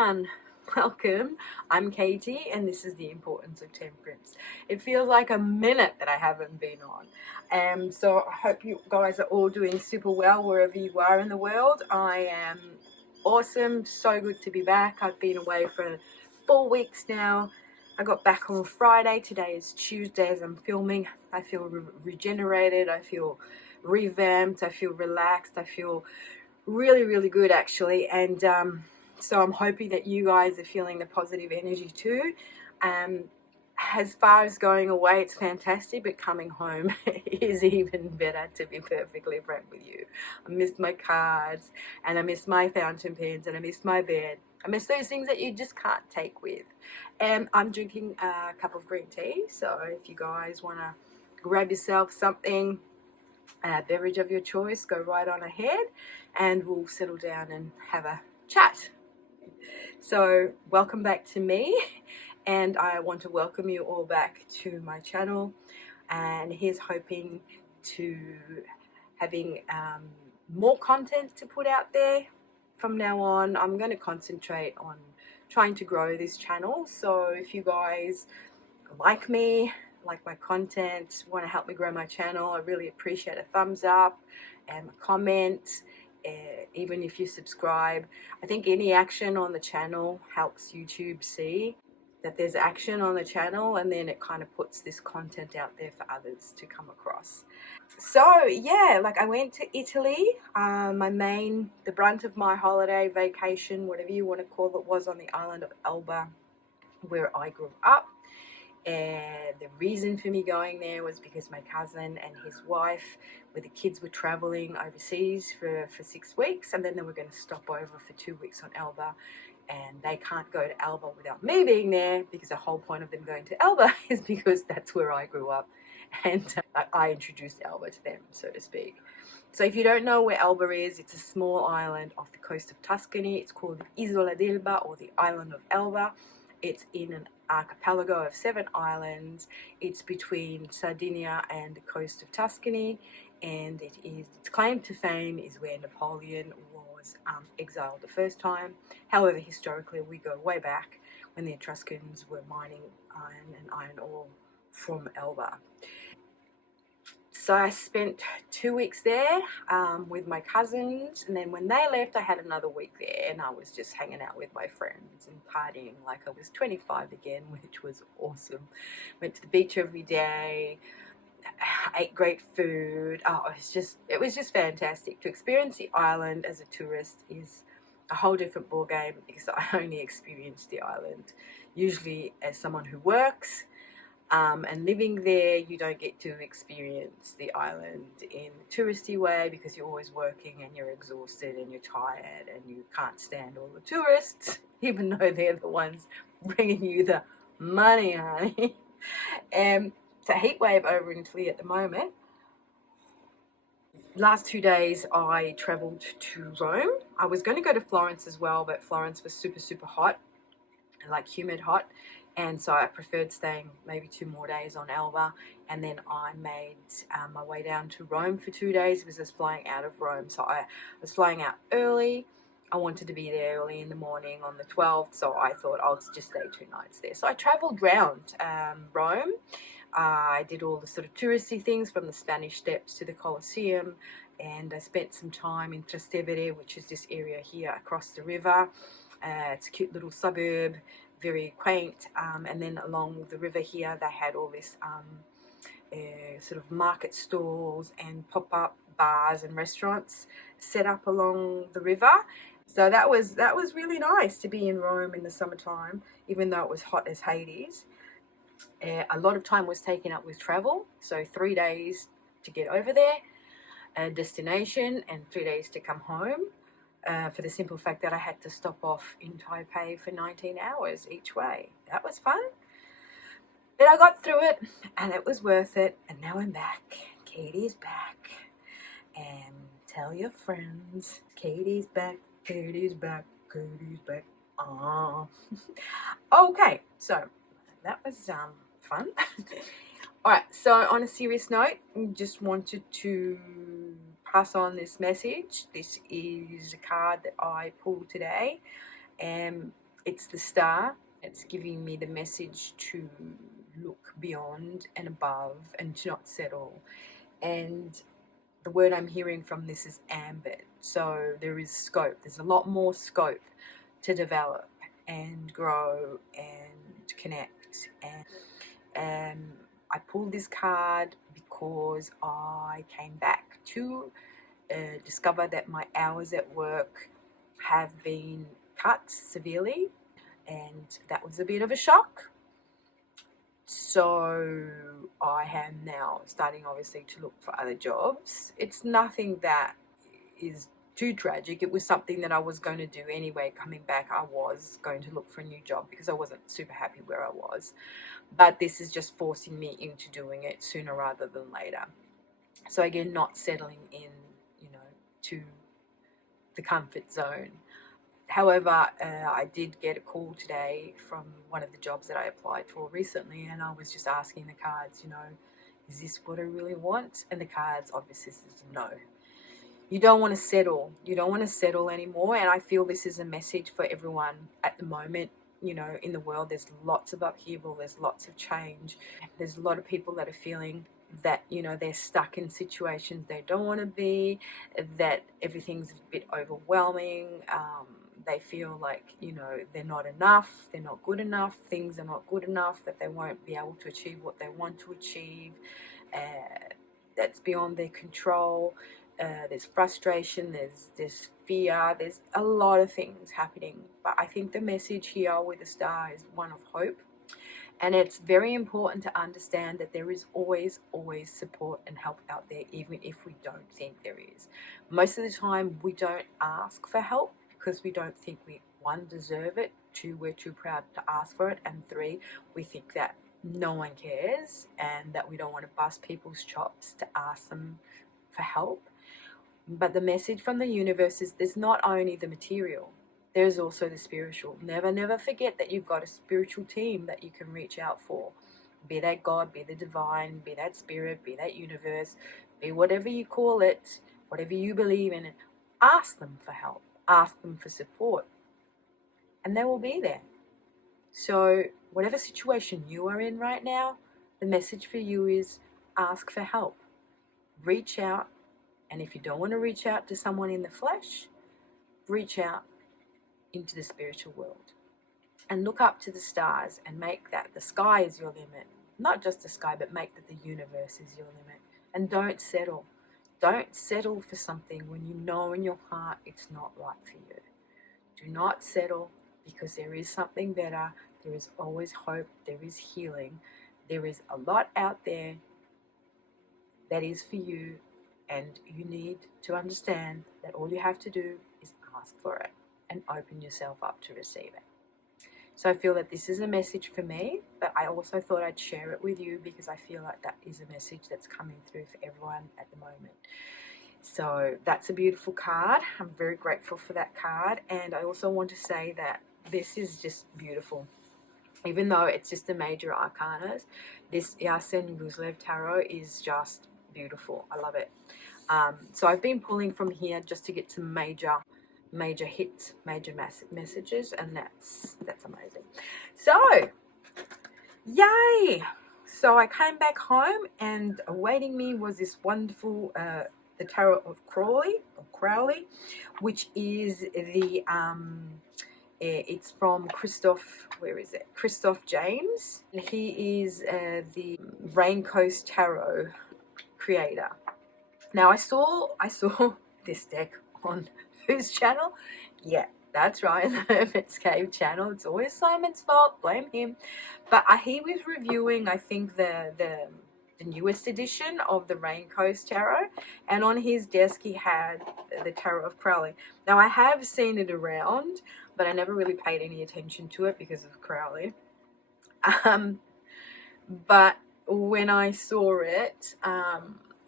everyone, welcome. I'm Katie and this is The Importance of Temperance. It feels like a minute that I haven't been on, so I hope you guys are all doing super well wherever you are in the world. I am awesome, so good to be back. I've been away for 4 weeks now. I got back on Friday. Today is Tuesday as I'm filming. I feel regenerated, I feel revamped, I feel relaxed, I feel really good actually, and so I'm hoping that you guys are feeling the positive energy too. As far as going away, it's fantastic, but coming home is even better, to be perfectly frank with you. I missed my cards, and I missed my fountain pens, and I missed my bed. I miss those things that you just can't take with. And I'm drinking a cup of green tea, so if you guys want to grab yourself something, a beverage of your choice, go right on ahead and we'll settle down and have a chat. So welcome back to me, and I want to welcome you all back to my channel, and here's hoping to having more content to put out there. From now on, I'm going to concentrate on trying to grow this channel, so if you guys like me, like my content, want to help me grow my channel, I really appreciate a thumbs up and a comment, even if you subscribe. I think any action on the channel helps YouTube see that there's action on the channel, and then it kind of puts this content out there for others to come across. So yeah, like I went to Italy. The brunt of my holiday, vacation, whatever you want to call it, was on the island of Elba, where I grew up. And the reason for me going there was because my cousin and his wife, with the kids, were traveling overseas for 6 weeks, and then they were going to stop over for 2 weeks on Elba, and they can't go to Elba without me being there, because the whole point of them going to Elba is because that's where I grew up, and I introduced Elba to them, so to speak. So if you don't know where Elba is, it's a small island off the coast of Tuscany. It's called Isola d'Elba, or the island of Elba. It's in an archipelago of 7 islands. It's between Sardinia and the coast of Tuscany, and its claim to fame is where Napoleon was exiled the first time. However, historically we go way back when the Etruscans were mining iron and iron ore from Elba. So I spent 2 weeks there with my cousins, and then when they left I had another week there, and I was just hanging out with my friends and partying like I was 25 again, which was awesome. Went to the beach every day, ate great food. It was just fantastic. To experience the island as a tourist is a whole different ball game, because I only experienced the island usually as someone who works. And living there, you don't get to experience the island in a touristy way, because you're always working and you're exhausted and you're tired and you can't stand all the tourists, even though they're the ones bringing you the money, honey. It's a heat wave over in Italy at the moment. Last 2 days I travelled to Rome. I was going to go to Florence as well, but Florence was super hot, like humid hot. And so I preferred staying maybe 2 more days on Elba, and then I made my way down to Rome for 2 days, because I was flying out of Rome. So I was flying out early. I wanted to be there early in the morning on the 12th, so I thought I'll just stay 2 nights there. So I travelled around Rome. I did all the sort of touristy things, from the Spanish Steps to the Colosseum, and I spent some time in Trastevere, which is this area here across the river. It's a cute little suburb, very quaint, and then along the river here they had all this sort of market stalls and pop-up bars and restaurants set up along the river. So that was really nice to be in Rome in the summertime, even though it was hot as Hades. A lot of time was taken up with travel, so 3 days to get over there, a destination, and 3 days to come home. For the simple fact that I had to stop off in Taipei for 19 hours each way. That was fun. But I got through it, and it was worth it. And now I'm back. Katie's back. And tell your friends, Katie's back, Katie's back, Katie's back. Aww. Okay, so that was fun. Alright, so on a serious note, just wanted to pass on this message. This is a card that I pulled today, and It's the star. It's giving me the message to look beyond and above and to not settle. And the word I'm hearing from this is ambit. So there is scope. There's a lot more scope to develop and grow and connect. And I pulled this card because I came back to discover that my hours at work have been cut severely, and that was a bit of a shock. So I am now starting, obviously, to look for other jobs. It's nothing that is too tragic. It was something that I was going to do anyway. Coming back, I was going to look for a new job because I wasn't super happy where I was. But this is just forcing me into doing it sooner rather than later. So again, not settling in, to the comfort zone. However, I did get a call today from one of the jobs that I applied for recently, and I was just asking the cards, is this what I really want? And the cards obviously says no. You don't want to settle. You don't want to settle anymore. And I feel this is a message for everyone at the moment. In the world, there's lots of upheaval. There's lots of change. There's a lot of people that are feeling that, they're stuck in situations they don't want to be, that everything's a bit overwhelming. They feel like, they're not enough, they're not good enough, things are not good enough, that they won't be able to achieve what they want to achieve. That's beyond their control. There's frustration, there's fear, there's a lot of things happening. But I think the message here with the star is one of hope. And it's very important to understand that there is always support and help out there, even if we don't think there is. Most of the time, we don't ask for help because we don't think we, one, deserve it, two, we're too proud to ask for it, and three, we think that no one cares and that we don't want to bust people's chops to ask them for help. But the message from the universe is there's not only the material, there's also the spiritual. Never forget that you've got a spiritual team that you can reach out for. Be that God, be the divine, be that spirit, be that universe, be whatever you call it, whatever you believe in it. Ask them for help. Ask them for support. And they will be there. So whatever situation you are in right now, the message for you is ask for help. Reach out. And if you don't want to reach out to someone in the flesh, reach out into the spiritual world and look up to the stars and make that the sky is your limit. Not just the sky, but make that the universe is your limit. And don't settle. Don't settle for something when you know in your heart it's not right for you. Do not settle, because there is something better. There is always hope. There is healing. There is a lot out there that is for you. And you need to understand that all you have to do is ask for it and open yourself up to receive it. So I feel that this is a message for me, but I also thought I'd share it with you because I feel like that is a message that's coming through for everyone at the moment. So that's a beautiful card. I'm very grateful for that card. And I also want to say that this is just beautiful. Even though it's just a major arcana, this Yasen Guzlev Tarot is just beautiful. I love it. So I've been pulling from here just to get some major hits, major messages, and that's amazing. So yay! So I came back home, and awaiting me was this wonderful the Tarot of Crowley, which is the it's from Christoph. Where is it? Christoph James. He is the Rain Coast Tarot creator. Now I saw this deck on whose channel? Yeah, that's right, the Hermit's Cave channel. It's always Simon's fault, blame him. But he was reviewing, I think, the newest edition of the Rain Coast Tarot, and on his desk he had the Tarot of Crowley. Now I have seen it around, but I never really paid any attention to it because of Crowley. But when I saw it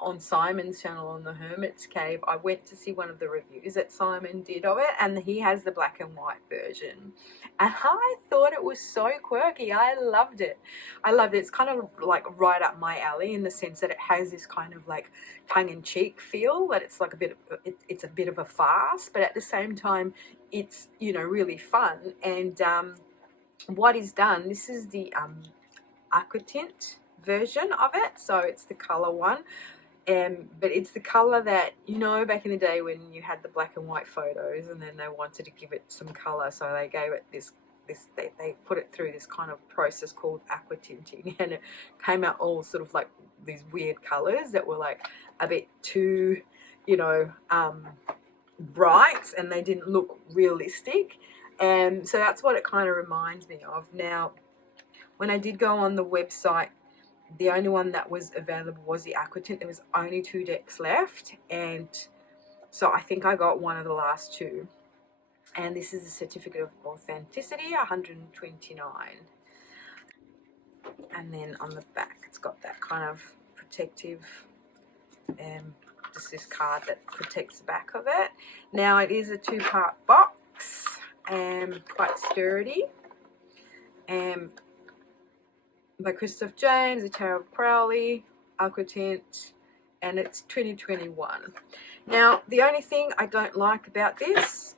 on Simon's channel on the Hermit's Cave, I went to see one of the reviews that Simon did of it, and he has the black and white version, and I thought it was so quirky. I loved it. It's kind of like right up my alley in the sense that it has this kind of like tongue-in-cheek feel, that it's like it's a bit of a farce, but at the same time it's, you know, really fun. And what is done, this is the Aquatinte version of it, so it's the color one. But it's the color that, you know, back in the day when you had the black and white photos and then they wanted to give it some color, so they gave it this they put it through this kind of process called aquatinting, and it came out all sort of like these weird colors that were like a bit too, you know, bright, and they didn't look realistic. And so that's what it kind of reminds me of. Now, when I did go on the website, the only one that was available was the Aquatinte. There was only 2 decks left, and so I think I got one of the last 2. And this is a certificate of authenticity, 129. And then on the back, it's got that kind of protective, just this card that protects the back of it. Now, it is a 2-part box, quite sturdy. By Christoph James, the Tarot of Crowley, Aquatinte, and it's 2021. Now, the only thing I don't like about this,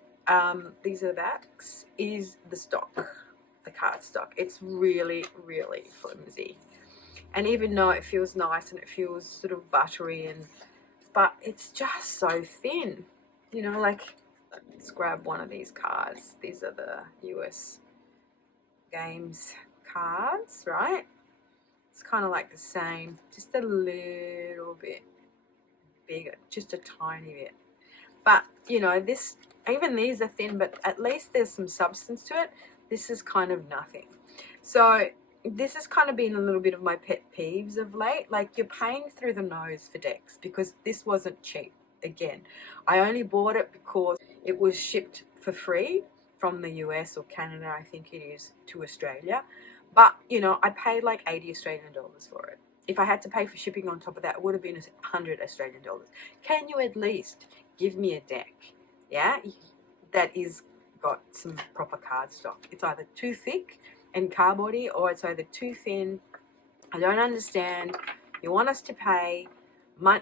these are the backs, is the stock, the card stock. It's really, really flimsy. And even though it feels nice and it feels sort of buttery, but it's just so thin. You know, like, let's grab one of these cards. These are the US games cards, right? It's kind of like the same, just a little bit bigger, just a tiny bit. But, you know, this, even these are thin, but at least there's some substance to it. This is kind of nothing. So this has kind of been a little bit of my pet peeves of late. Like, you're paying through the nose for decks because this wasn't cheap. Again, I only bought it because it was shipped for free from the US or Canada, I think it is, to Australia. But, you know, I paid like 80 Australian dollars for it. If I had to pay for shipping on top of that, it would have been 100 Australian dollars. Can you at least give me a deck, yeah, that is got some proper card stock? It's either too thick and cardboardy, or it's either too thin. I don't understand. You want us to pay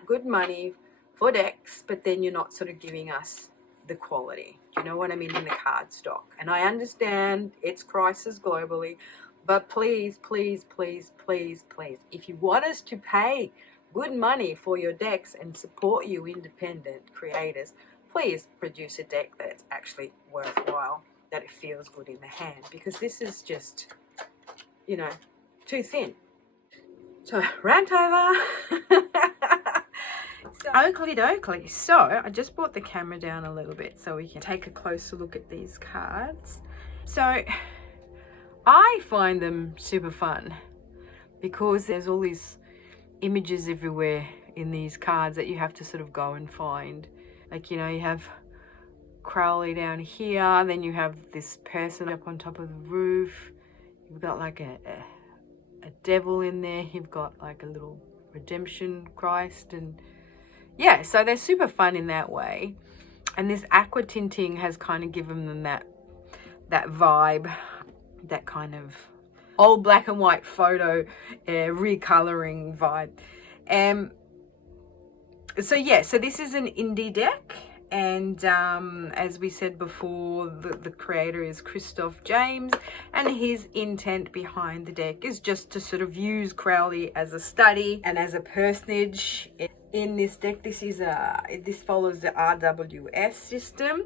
good money for decks, but then you're not sort of giving us the quality. Do you know what I mean? In the card stock. And I understand it's crisis globally, but please, please, please, please, please, if you want us to pay good money for your decks and support you independent creators, please produce a deck that's actually worthwhile, that it feels good in the hand, because this is just, you know, too thin. So, rant over. Oakley dokley. So, I just brought the camera down a little bit so we can take a closer look at these cards. So, I find them super fun because there's all these images everywhere in these cards that you have to sort of go and find. Like, you know, you have Crowley down here, then you have this person up on top of the roof. You've got like a devil in there. You've got like a little redemption Christ, and yeah, so they're super fun in that way. And this aqua tinting has kind of given them that vibe, that kind of old black and white photo recoloring vibe. So yeah, so this is an indie deck, and as we said before, the creator is Christoph James, and his intent behind the deck is just to sort of use Crowley as a study and as a personage in this deck. This follows the RWS system.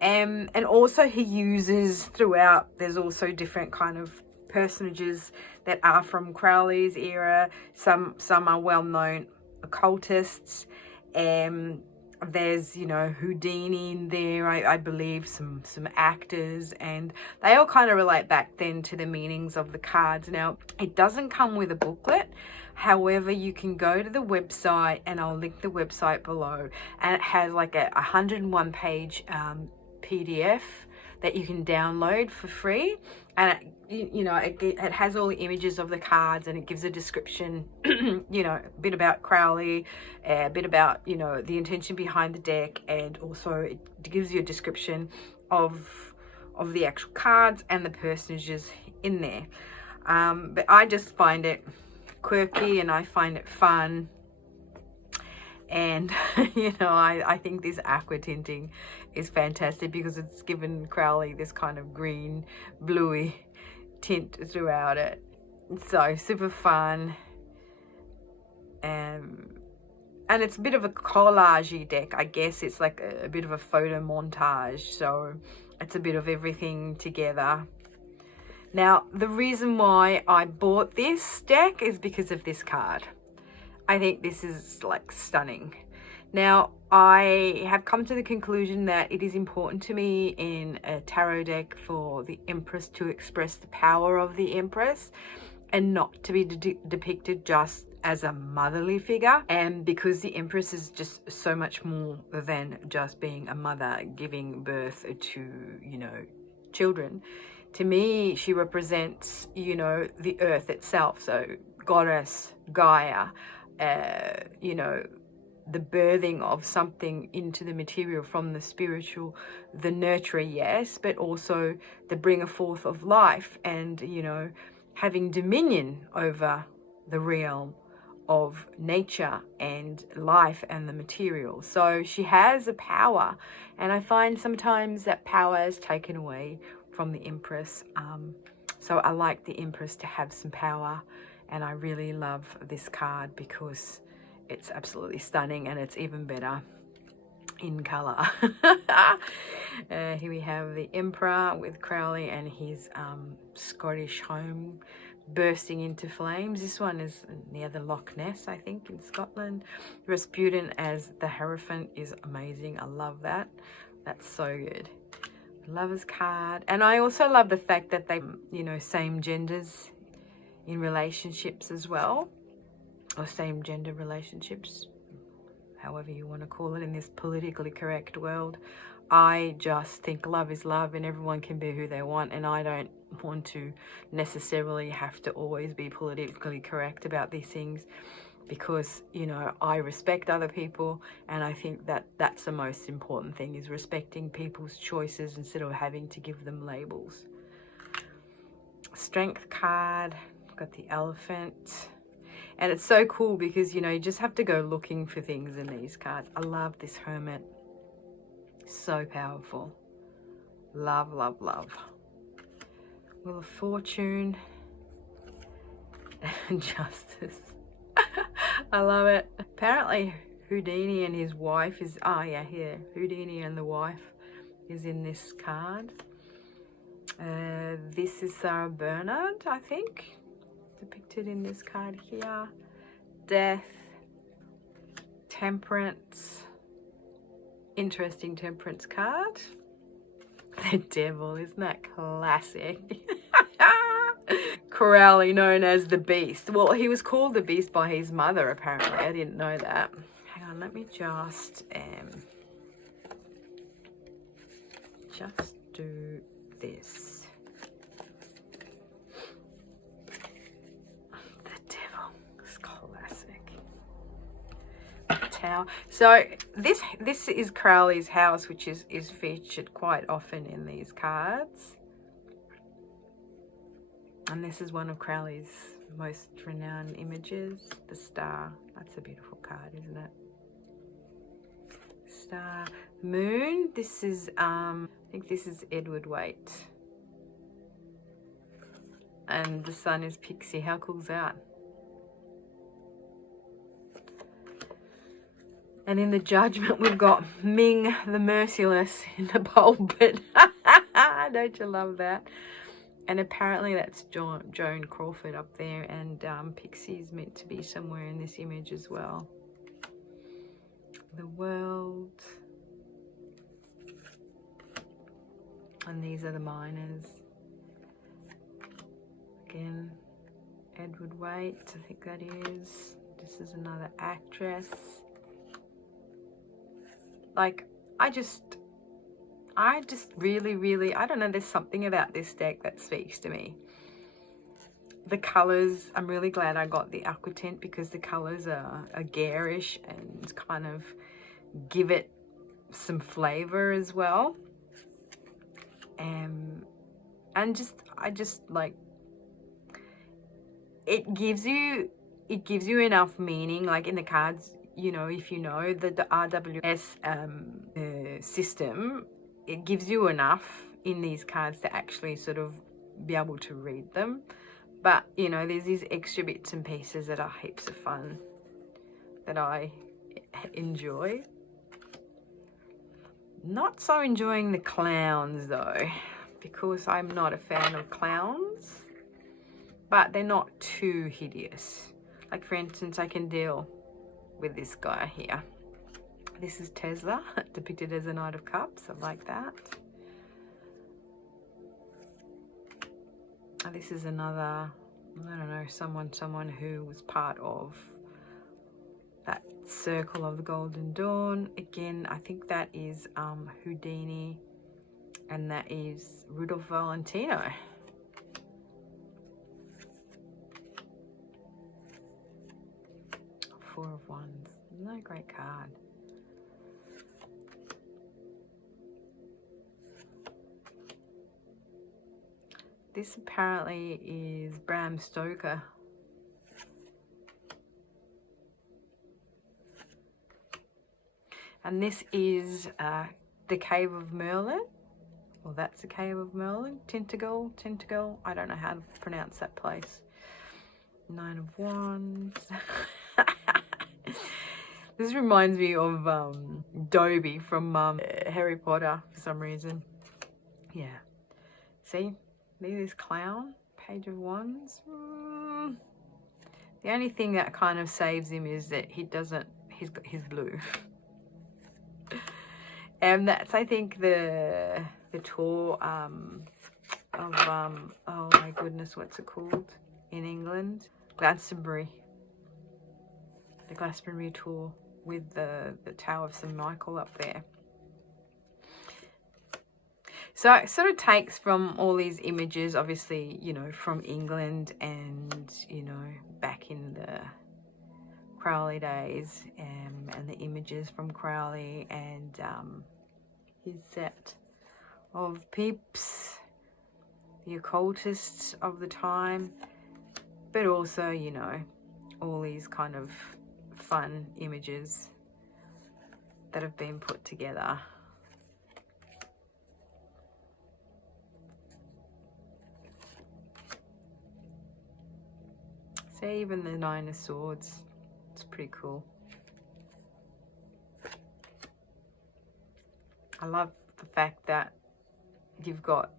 And also he uses throughout, there's also different kind of personages that are from Crowley's era. Some are well-known occultists. There's, you know, Houdini in there, I believe, some actors, and they all kind of relate back then to the meanings of the cards. Now, it doesn't come with a booklet. However, you can go to the website, and I'll link the website below, and it has like a 101 page PDF that you can download for free, and it has all the images of the cards, and it gives a description, you know, a bit about Crowley, a bit about, you know, the intention behind the deck, and also it gives you a description of the actual cards and the personages in there. But I just find it quirky, and I find it fun. And you know, I think this aqua tinting is fantastic because it's given Crowley this kind of green bluey tint throughout it. So super fun. And it's a bit of a collage-y deck, I guess. It's like a bit of a photo montage, so it's a bit of everything together. Now, the reason why I bought this deck is because of this card. I think this is like stunning. Now, I have come to the conclusion that it is important to me in a tarot deck for the Empress to express the power of the Empress and not to be depicted just as a motherly figure. And because the Empress is just so much more than just being a mother giving birth to, you know, children. To me, she represents, you know, the earth itself. So goddess, Gaia, you know, the birthing of something into the material from the spiritual, the nurturer, yes, but also the bringer forth of life and, you know, having dominion over the realm of nature and life and the material. So she has a power, and I find sometimes that power is taken away from the Empress. So I like the Empress to have some power, and I really love this card because it's absolutely stunning, and it's even better in color. Here we have the Emperor with Crowley and his Scottish home bursting into flames. This one is near the Loch Ness, I think, in Scotland. Rasputin as the Hierophant is amazing. I love that. That's so good. Lover's card. And I also love the fact that they, you know, same genders in relationships as well, or same gender relationships, however you want to call it in this politically correct world. I just think love is love and everyone can be who they want, and I don't want to necessarily have to always be politically correct about these things because, you know, I respect other people, and I think that that's the most important thing, is respecting people's choices instead of having to give them labels. Strength card, got the Elephant. And it's so cool because, you know, you just have to go looking for things in these cards. I love this Hermit. So powerful. Love, love, love. Wheel of Fortune. And Justice. I love it. Apparently Houdini and his wife is... Oh, yeah, here. Houdini and the wife is in this card. This is Sarah Bernard, I think, depicted in this card here. Death, Temperance, interesting Temperance card. The Devil, isn't that classic? Crowley, known as the Beast. Well, he was called the Beast by his mother, apparently. I didn't know that. Hang on, let me just do this. Tower. So this is Crowley's house, which is featured quite often in these cards, and this is one of Crowley's most renowned images, the Star. That's a beautiful card, isn't it? Star. Moon, this is I think this is Edward Waite, and the Sun is Pixie. How cool is that? And in the Judgment, we've got Ming the Merciless in the pulpit. Don't you love that? And apparently that's Joan Crawford up there, and Pixie is meant to be somewhere in this image as well. The World. And these are the Miners. Again, Edward Waite, I think that is. This is another actress. Like, I just really, I don't know, there's something about this deck that speaks to me. The colours, I'm really glad I got the Aquatinte because the colours are garish and kind of give it some flavour as well. And I just like, it gives you enough meaning. Like in the cards, you know, if you know the RWS system, it gives you enough in these cards to actually sort of be able to read them. But, you know, there's these extra bits and pieces that are heaps of fun that I enjoy. Not so enjoying the clowns though, because I'm not a fan of clowns, but they're not too hideous. Like, for instance, I can deal with this guy here. This is Tesla, depicted as a Knight of Cups. I like that. This is another, I don't know, someone who was part of that circle of the Golden Dawn. Again, I think that is Houdini, and that is Rudolph Valentino. Four of Wands. Isn't that a great card? This apparently is Bram Stoker. And this is the Cave of Merlin. Well, that's the Cave of Merlin. Tintagel. I don't know how to pronounce that place. Nine of Wands. This reminds me of Dobby from Harry Potter for some reason. Yeah. See? This clown. Page of Wands. The only thing that kind of saves him is that he's blue. And that's, I think, the tour of oh my goodness, what's it called in England? Glastonbury. The Glastonbury tour with the Tower of St. Michael up there. So it sort of takes from all these images, obviously, you know, from England and, you know, back in the Crowley days, and the images from Crowley and his set of peeps, the occultists of the time, but also, you know, all these kind of fun images that have been put together. See, even the Nine of Swords, it's pretty cool. I love the fact that you've got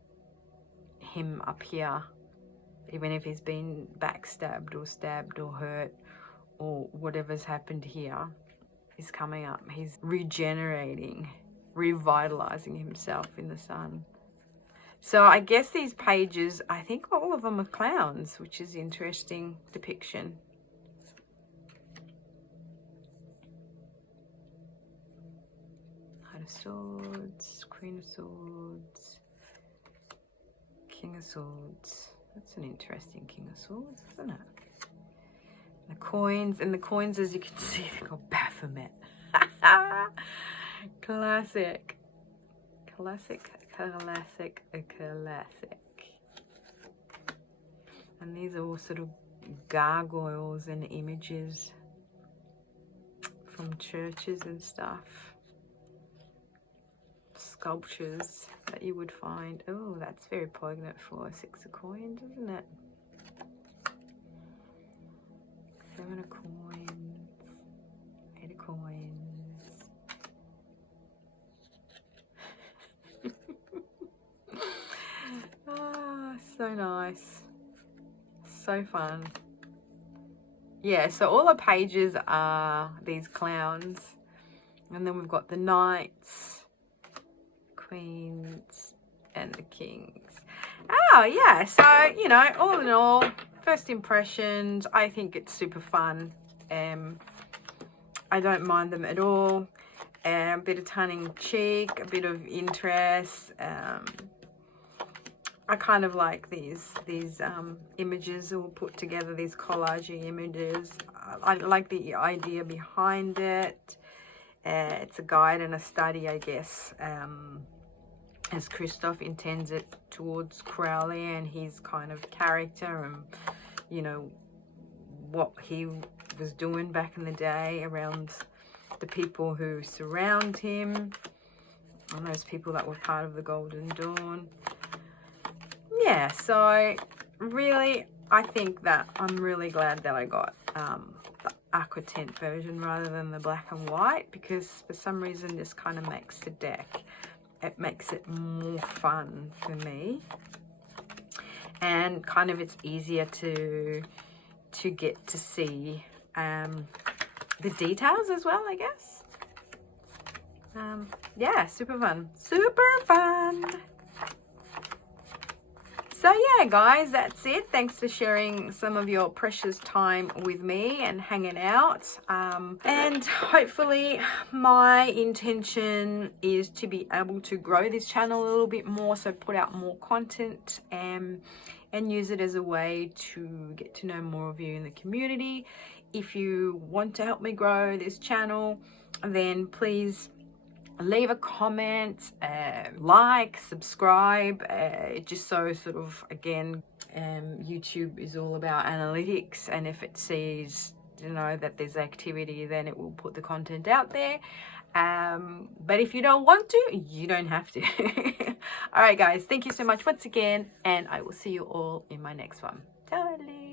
him up here, even if he's been backstabbed or stabbed or hurt or whatever's happened here, he's coming up. He's regenerating, revitalizing himself in the sun. So I guess these pages, I think all of them are clowns, which is interesting depiction. Knight of Swords, Queen of Swords, King of Swords. That's an interesting King of Swords, isn't it? The coins, and the coins, as you can see, they've got Baphomet. Classic. And these are all sort of gargoyles and images from churches and stuff. Sculptures that you would find. Oh, that's very poignant for 6 of coins, isn't it? 7 of coins, 8 of coins. Ah, so nice. So fun. Yeah, so all the pages are these clowns. And then we've got the knights, queens, and the kings. Oh, yeah. So, you know, all in all, first impressions, I think it's super fun. I don't mind them at all. A bit of tongue-in-cheek, a bit of interest. I kind of like these images all put together, these collaging images. I like the idea behind it. It's a guide and a study, I guess, as Christoph intends it towards Crowley and his kind of character and, you know, what he was doing back in the day, around the people who surround him, and those people that were part of the Golden Dawn. Yeah, so really, I think that I'm really glad that I got the Aquatinte version rather than the black and white, because for some reason this kind of makes the deck, it makes it more fun for me, and kind of it's easier to get to see the details as well, I guess. Yeah, super fun, super fun. So yeah, guys, that's it. Thanks for sharing some of your precious time with me and hanging out. And hopefully my intention is to be able to grow this channel a little bit more, so put out more content and use it as a way to get to know more of you in the community. If you want to help me grow this channel, then please leave a comment, like, subscribe, just so sort of, again, YouTube is all about analytics, and if it sees, you know, that there's activity, then it will put the content out there. But if you don't want to, you don't have to. All right, guys, thank you so much once again, and I will see you all in my next one. Totally.